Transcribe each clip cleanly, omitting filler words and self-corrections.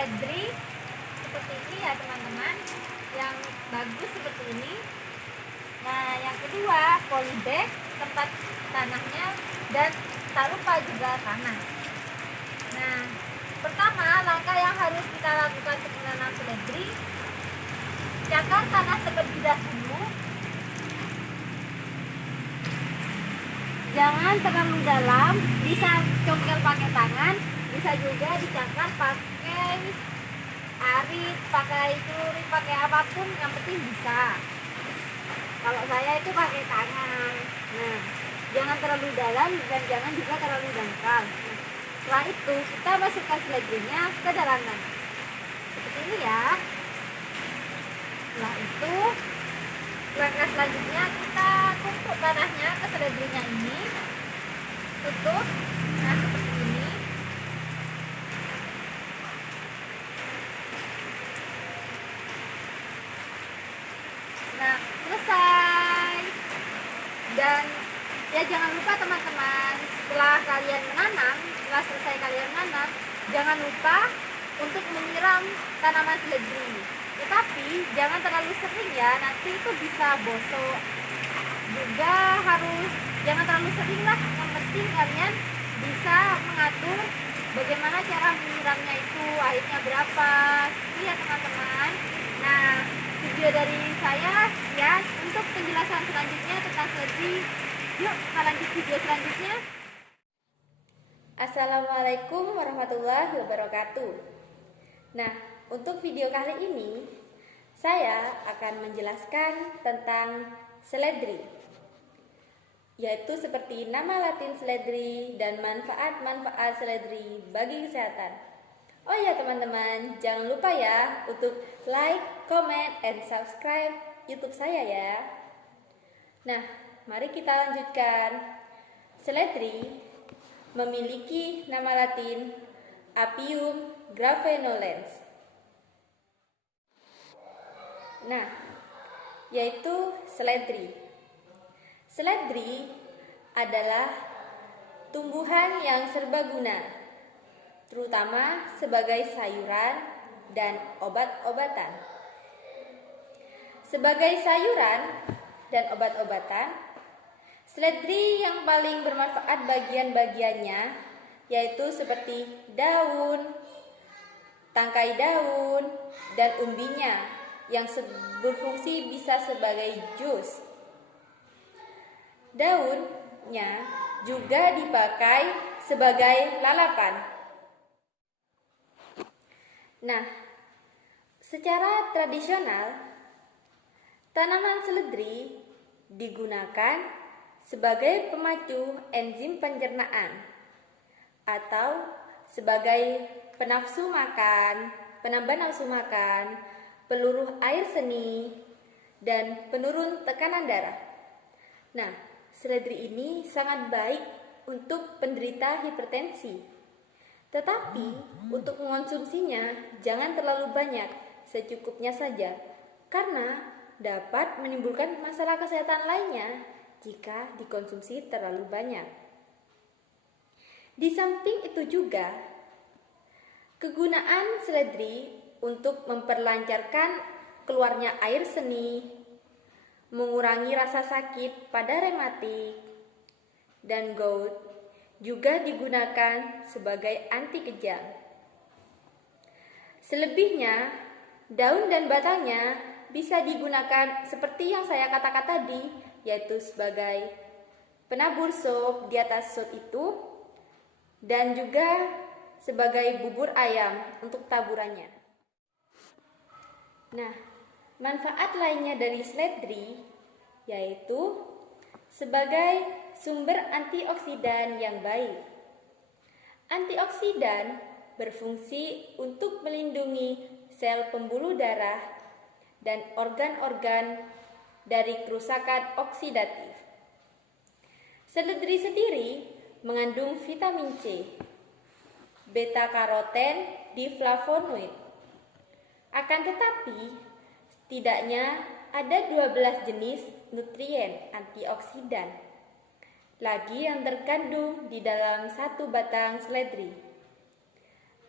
seledri seperti ini ya teman-teman, yang bagus seperti ini. Nah, yang kedua polybag, tempat tanahnya, dan tak lupa juga tanah. Nah, pertama langkah yang harus kita lakukan untuk menanam seledri, cakar tanah terlebih dahulu. Jangan terlalu dalam, bisa congkel pakai tangan, bisa juga dicakar pakai arit, pakai celurit, pakai apapun, yang penting bisa. Kalau saya itu pakai tangan. Nah, jangan terlalu dalam dan jangan juga terlalu dangkal. Setelah itu kita masukkan seledrinya ke dalam tanah seperti ini ya. Setelah itu langkah selanjutnya kita tumpuk tanahnya ke seledrinya ini, tutup. Nah, seperti ini. Nah, selesai. Dan ya jangan lupa teman-teman, setelah selesai kalian menanam, jangan lupa untuk menyiram tanaman seledri. Tetapi jangan terlalu sering ya, nanti itu bisa bosok. Juga jangan terlalu sering lah, yang penting kalian bisa mengatur bagaimana cara menyiramnya itu, airnya berapa. Itu ya teman-teman. Nah, video dari saya ya, untuk penjelasan selanjutnya tentang seledri, yuk kita lanjut video selanjutnya. Assalamualaikum warahmatullahi wabarakatuh. Nah, untuk video kali ini saya akan menjelaskan tentang seledri, yaitu seperti nama Latin seledri dan manfaat-manfaat seledri bagi kesehatan. Oh ya teman-teman, jangan lupa ya untuk like, comment, and subscribe YouTube saya ya. Nah, mari kita lanjutkan. Seledri memiliki nama Latin Apium gravenolens. Nah, yaitu seledri. Seledri adalah tumbuhan yang serbaguna, terutama sebagai sayuran dan obat-obatan. Sebagai sayuran dan obat-obatan, seledri yang paling bermanfaat bagian-bagiannya yaitu seperti daun, tangkai daun, dan umbinya yang berfungsi bisa sebagai jus. Daunnya juga dipakai sebagai lalapan. Nah, secara tradisional, tanaman seledri digunakan sebagai pemacu enzim pencernaan atau sebagai penambah nafsu makan, peluruh air seni, dan penurun tekanan darah. Nah, seledri ini sangat baik untuk penderita hipertensi. Tetapi untuk mengonsumsinya jangan terlalu banyak, secukupnya saja, karena dapat menimbulkan masalah kesehatan lainnya jika dikonsumsi terlalu banyak. Di samping itu juga, kegunaan seledri untuk memperlancarkan keluarnya air seni, mengurangi rasa sakit pada rematik dan gout, juga digunakan sebagai anti kejang. Selebihnya, daun dan batangnya bisa digunakan seperti yang saya katakan tadi, yaitu sebagai penabur sup di atas sup itu, dan juga sebagai bubur ayam untuk taburannya. Nah, manfaat lainnya dari seledri yaitu sebagai sumber antioksidan yang baik. Antioksidan berfungsi untuk melindungi sel pembuluh darah dan organ-organ dari kerusakan oksidatif. Seledri sendiri mengandung vitamin C, beta-karoten, diflavonoid. Akan tetapi, setidaknya ada 12 jenis nutrien antioksidan lagi yang terkandung di dalam satu batang seledri.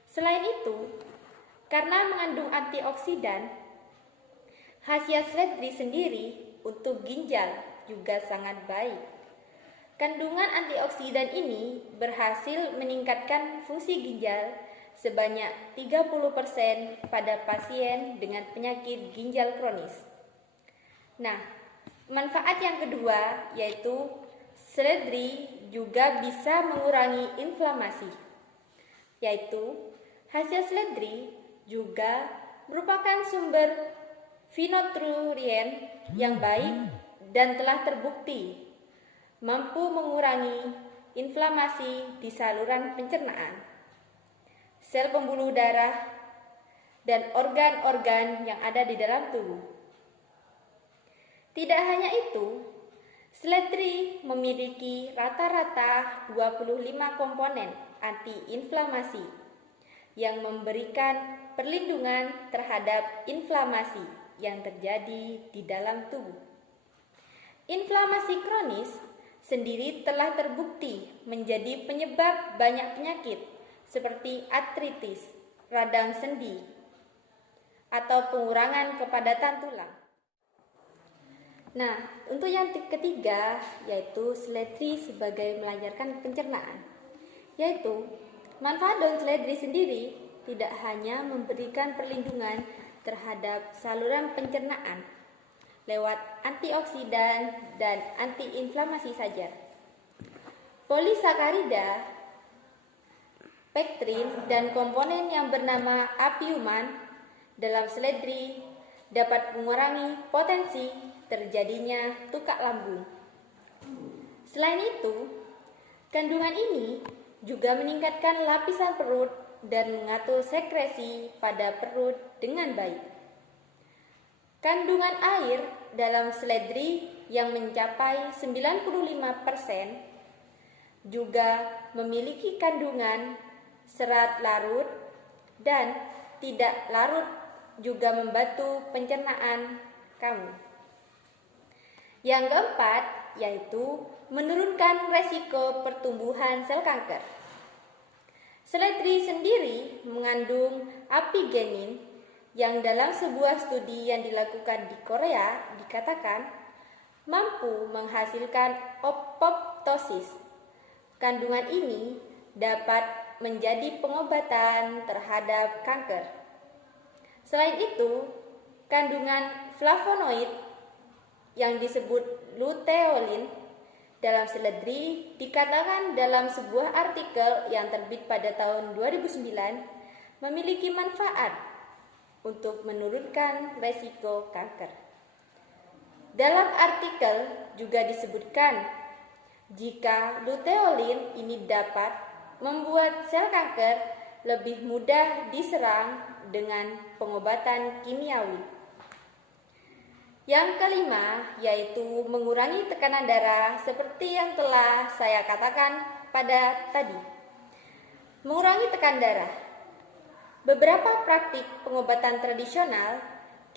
Selain itu, Karena mengandung antioksidan, khasiat seledri sendiri untuk ginjal juga sangat baik. Kandungan antioksidan ini berhasil meningkatkan fungsi ginjal sebanyak 30% pada pasien dengan penyakit ginjal kronis. Nah, manfaat yang kedua yaitu seledri juga bisa mengurangi inflamasi, yaitu hasil seledri juga merupakan sumber fitonutrien yang baik dan telah terbukti mampu mengurangi inflamasi di saluran pencernaan, sel pembuluh darah, dan organ-organ yang ada di dalam tubuh. Tidak hanya itu, seledri memiliki rata-rata 25 komponen antiinflamasi yang memberikan perlindungan terhadap inflamasi yang terjadi di dalam tubuh. Inflamasi kronis sendiri telah terbukti menjadi penyebab banyak penyakit seperti artritis, radang sendi, atau pengurangan kepadatan tulang. Nah, untuk yang ketiga yaitu seledri sebagai melancarkan pencernaan, yaitu manfaat daun seledri sendiri tidak hanya memberikan perlindungan terhadap saluran pencernaan lewat antioksidan dan antiinflamasi saja. Polisakarida, pektrin, dan komponen yang bernama apiuman dalam seledri dapat mengurangi potensi terjadinya tukak lambung. Selain itu, kandungan ini juga meningkatkan lapisan perut dan mengatur sekresi pada perut dengan baik. Kandungan air dalam seledri yang mencapai 95% juga memiliki kandungan serat larut dan tidak larut juga membantu pencernaan kamu. Yang keempat yaitu menurunkan resiko pertumbuhan sel kanker. Seledri sendiri mengandung apigenin yang dalam sebuah studi yang dilakukan di Korea dikatakan mampu menghasilkan apoptosis. Kandungan ini dapat menjadi pengobatan terhadap kanker. Selain itu, kandungan flavonoid yang disebut luteolin dalam seledri dikatakan dalam sebuah artikel yang terbit pada tahun 2009 memiliki manfaat untuk menurunkan resiko kanker. Dalam artikel juga disebutkan jika luteolin ini dapat membuat sel kanker lebih mudah diserang dengan pengobatan kimiawi. Yang kelima yaitu mengurangi tekanan darah seperti yang telah saya katakan pada tadi. Mengurangi tekanan darah. Beberapa praktik pengobatan tradisional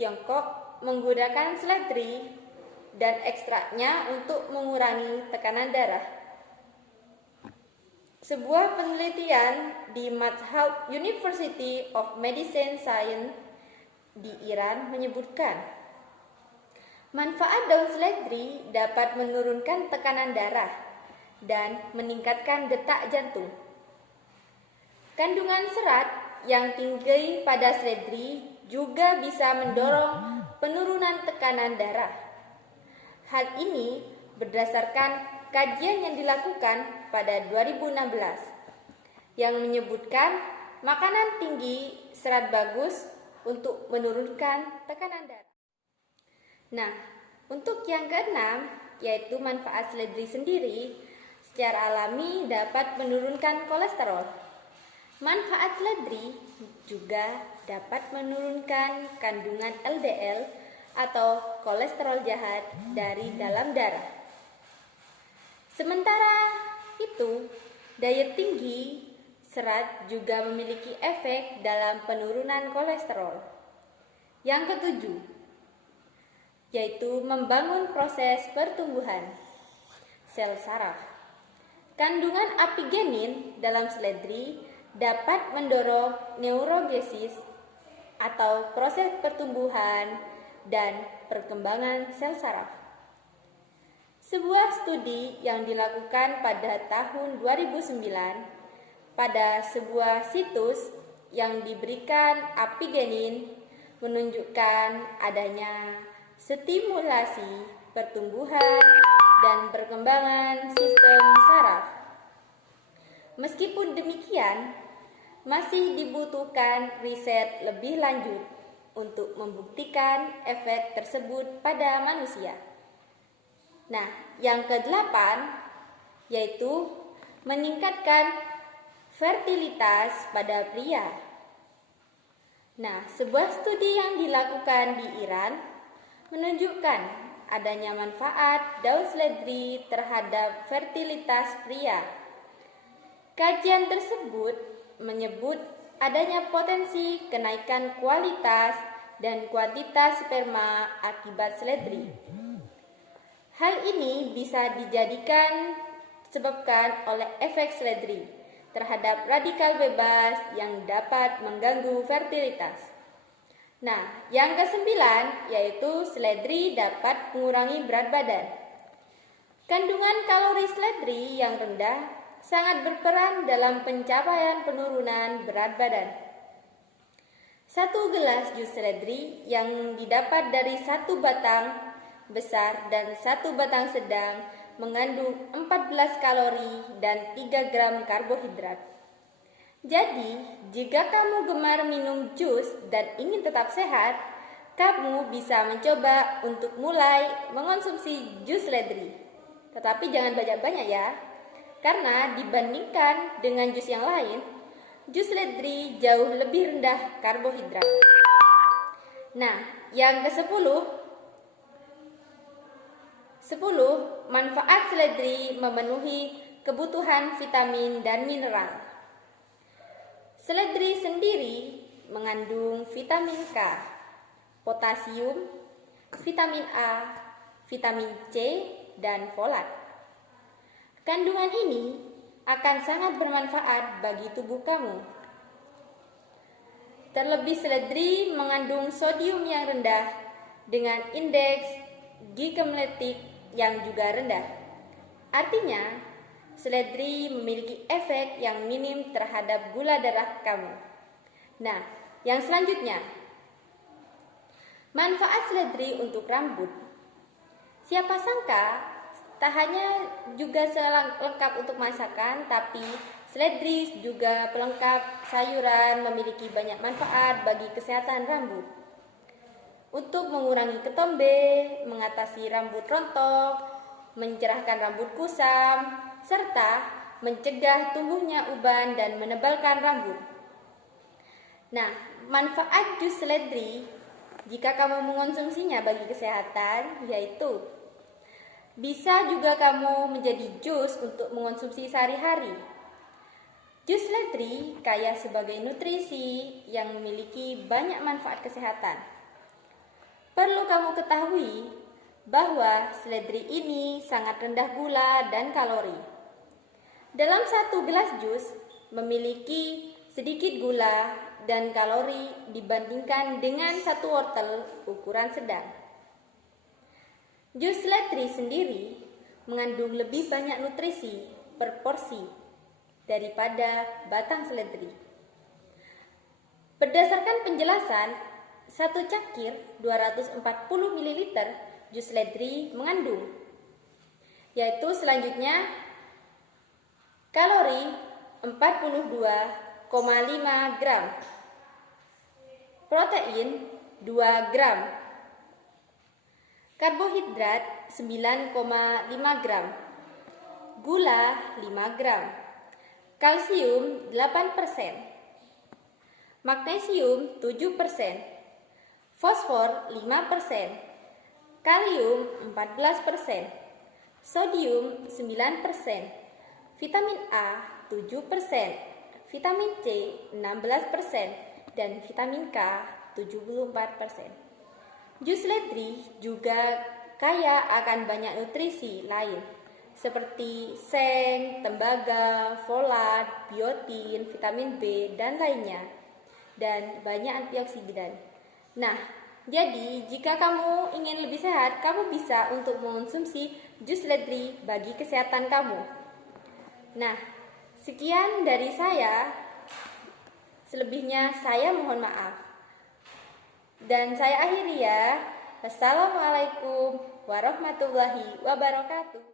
Tiongkok menggunakan seledri dan ekstraknya untuk mengurangi tekanan darah. Sebuah penelitian di Mazhab University of Medicine Science di Iran menyebutkan manfaat daun seledri dapat menurunkan tekanan darah dan meningkatkan detak jantung. Kandungan serat yang tinggi pada seledri juga bisa mendorong penurunan tekanan darah. Hal ini berdasarkan kajian yang dilakukan pada 2016 yang menyebutkan makanan tinggi serat bagus untuk menurunkan tekanan darah. Nah, untuk yang keenam, yaitu manfaat seledri sendiri, secara alami dapat menurunkan kolesterol. Manfaat seledri juga dapat menurunkan kandungan LDL atau kolesterol jahat dari dalam darah. Sementara itu, diet tinggi serat juga memiliki efek dalam penurunan kolesterol. Yang ketujuh, yaitu membangun proses pertumbuhan sel saraf. Kandungan apigenin dalam seledri dapat mendorong neurogenesis atau proses pertumbuhan dan perkembangan sel saraf. Sebuah studi yang dilakukan pada tahun 2009 pada sebuah situs yang diberikan apigenin menunjukkan adanya stimulasi pertumbuhan dan perkembangan sistem saraf. Meskipun demikian, masih dibutuhkan riset lebih lanjut untuk membuktikan efek tersebut pada manusia. Nah, yang ke-8 yaitu meningkatkan fertilitas pada pria. Nah, sebuah studi yang dilakukan di Iran menunjukkan adanya manfaat daun seledri terhadap fertilitas pria. Kajian tersebut menyebut adanya potensi kenaikan kualitas dan kuantitas sperma akibat seledri. Hal ini bisa dijadikan disebabkan oleh efek seledri terhadap radikal bebas yang dapat mengganggu fertilitas. Nah, yang ke-9 yaitu seledri dapat mengurangi berat badan. Kandungan kalori seledri yang rendah sangat berperan dalam pencapaian penurunan berat badan. 1 gelas jus seledri yang didapat dari 1 batang besar dan 1 batang sedang mengandung 14 kalori dan 3 gram karbohidrat. Jadi, jika kamu gemar minum jus dan ingin tetap sehat, kamu bisa mencoba untuk mulai mengonsumsi jus seledri. Tetapi jangan banyak-banyak ya, karena dibandingkan dengan jus yang lain, jus seledri jauh lebih rendah karbohidrat. Nah, yang ke-10, manfaat seledri memenuhi kebutuhan vitamin dan mineral. Seledri sendiri mengandung vitamin K, potasium, vitamin A, vitamin C, dan folat. Kandungan ini akan sangat bermanfaat bagi tubuh kamu. Terlebih seledri mengandung sodium yang rendah dengan indeks glikemik yang juga rendah. Artinya, seledri memiliki efek yang minim terhadap gula darah kamu. Nah, yang selanjutnya, manfaat seledri untuk rambut. Siapa sangka, tak hanya juga lengkap untuk masakan, tapi seledri juga pelengkap sayuran, memiliki banyak manfaat bagi kesehatan rambut. Untuk mengurangi ketombe, mengatasi rambut rontok, mencerahkan rambut kusam, serta mencegah tumbuhnya uban dan menebalkan rambut. Nah, manfaat jus seledri jika kamu mengonsumsinya bagi kesehatan yaitu bisa juga kamu menjadi jus untuk mengonsumsi sehari-hari. Jus seledri kaya sebagai nutrisi yang memiliki banyak manfaat kesehatan. Perlu kamu ketahui bahwa seledri ini sangat rendah gula dan kalori. Dalam 1 gelas jus memiliki sedikit gula dan kalori dibandingkan dengan 1 wortel ukuran sedang. Jus seledri sendiri mengandung lebih banyak nutrisi per porsi daripada batang seledri. Berdasarkan penjelasan, 1 cangkir 240 ml jus seledri mengandung, yaitu selanjutnya kalori 42,5 gram, protein 2 gram, karbohidrat 9,5 gram, gula 5 gram, kalsium 8%, magnesium 7%, fosfor 5%, kalium 14%, sodium 9%, vitamin A 7%, vitamin C 16%, dan vitamin K 74%. Jus seledri juga kaya akan banyak nutrisi lain seperti seng, tembaga, folat, biotin, vitamin B, dan lainnya dan banyak antioksidan. Nah, jadi jika kamu ingin lebih sehat, kamu bisa untuk mengonsumsi jus seledri bagi kesehatan kamu. Nah, sekian dari saya. Selebihnya saya mohon maaf. Dan saya akhiri ya. Assalamualaikum warahmatullahi wabarakatuh.